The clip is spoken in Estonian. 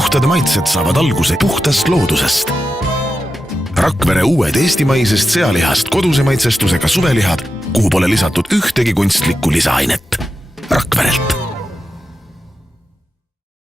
puhtad maitsed saavad alguse puhtast loodusest. Rakvere uued eestimaisest sealihast koduse maitsestusega suvelihad, kuhu pole lisatud ühtegi kunstlikku lisaainet. Rakverelt.